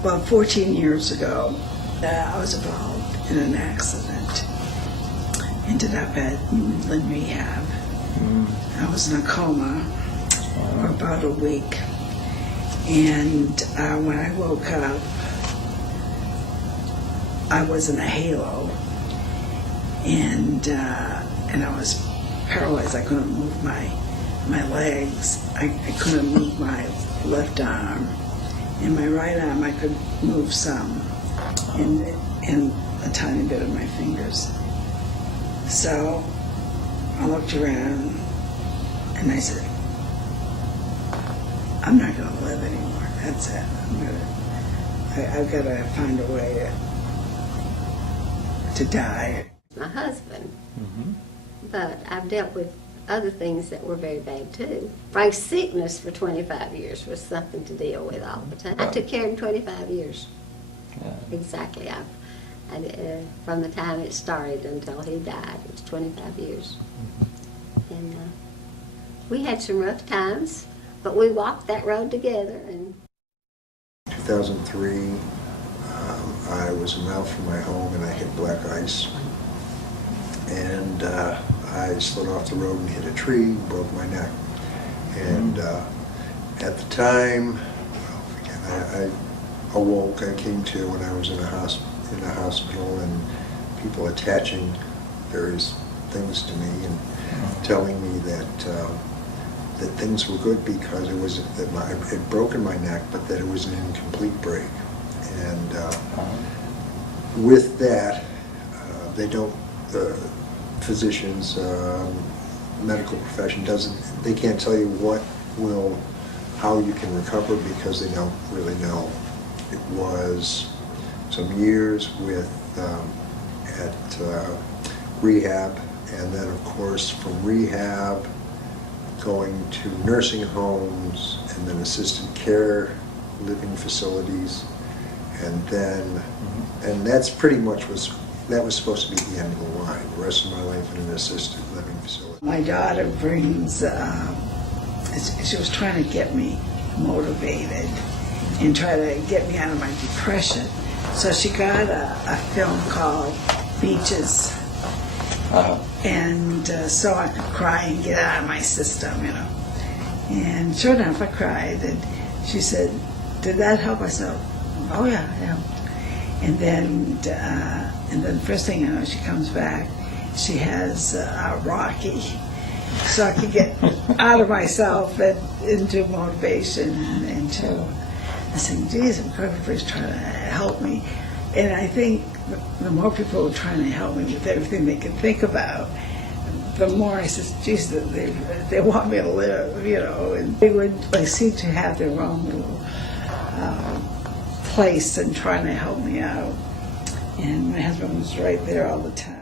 About 14 years ago, I was involved in an accident. Ended up at Midland Rehab. I was in a coma for about a week. And when I woke up, I was in a halo. And I was paralyzed. I couldn't move my legs. I couldn't move my left arm. In my right arm, I could move some, and a tiny bit of my fingers. So I looked around, and I said, I'm not going to live anymore. That's it. I've got to find a way to die. My husband, but I've dealt with other things that were very bad too. Frank's sickness for 25 years was something to deal with all the time. I took care of him 25 years. Yeah. Exactly. From the time it started until he died, it was 25 years. And we had some rough times, but we walked that road together. And 2003, I was a mile from my home and I hit black ice. And I slid off the road and hit a tree, broke my neck. And at the time, I awoke. I came to when I was in a hospital, and people attaching various things to me and telling me that things were good because it was that it had broken my neck, but that it was an incomplete break. And with that, they don't. Physicians, medical profession they can't tell you how you can recover because they don't really know. It was some years at rehab, and then of course from rehab going to nursing homes and then assisted care living facilities, and then and that's pretty much that was supposed to be the end of the line. The rest of my life in an assisted living facility. My daughter brings, she was trying to get me motivated and try to get me out of my depression. So she got a film called Beaches. And so I could cry and get out of my system, you know. And sure enough, I cried. And she said, did that help? I said, oh yeah, it helped. And then first thing I know, she comes back. She has Rocky, so I could get out of myself and into motivation. And I said, geez, everybody's trying to help me. And I think the more people are trying to help me with everything they can think about, the more I said, geez, they want me to live, you know. And they seem to have their own little place and trying to help me out. And my husband was right there all the time.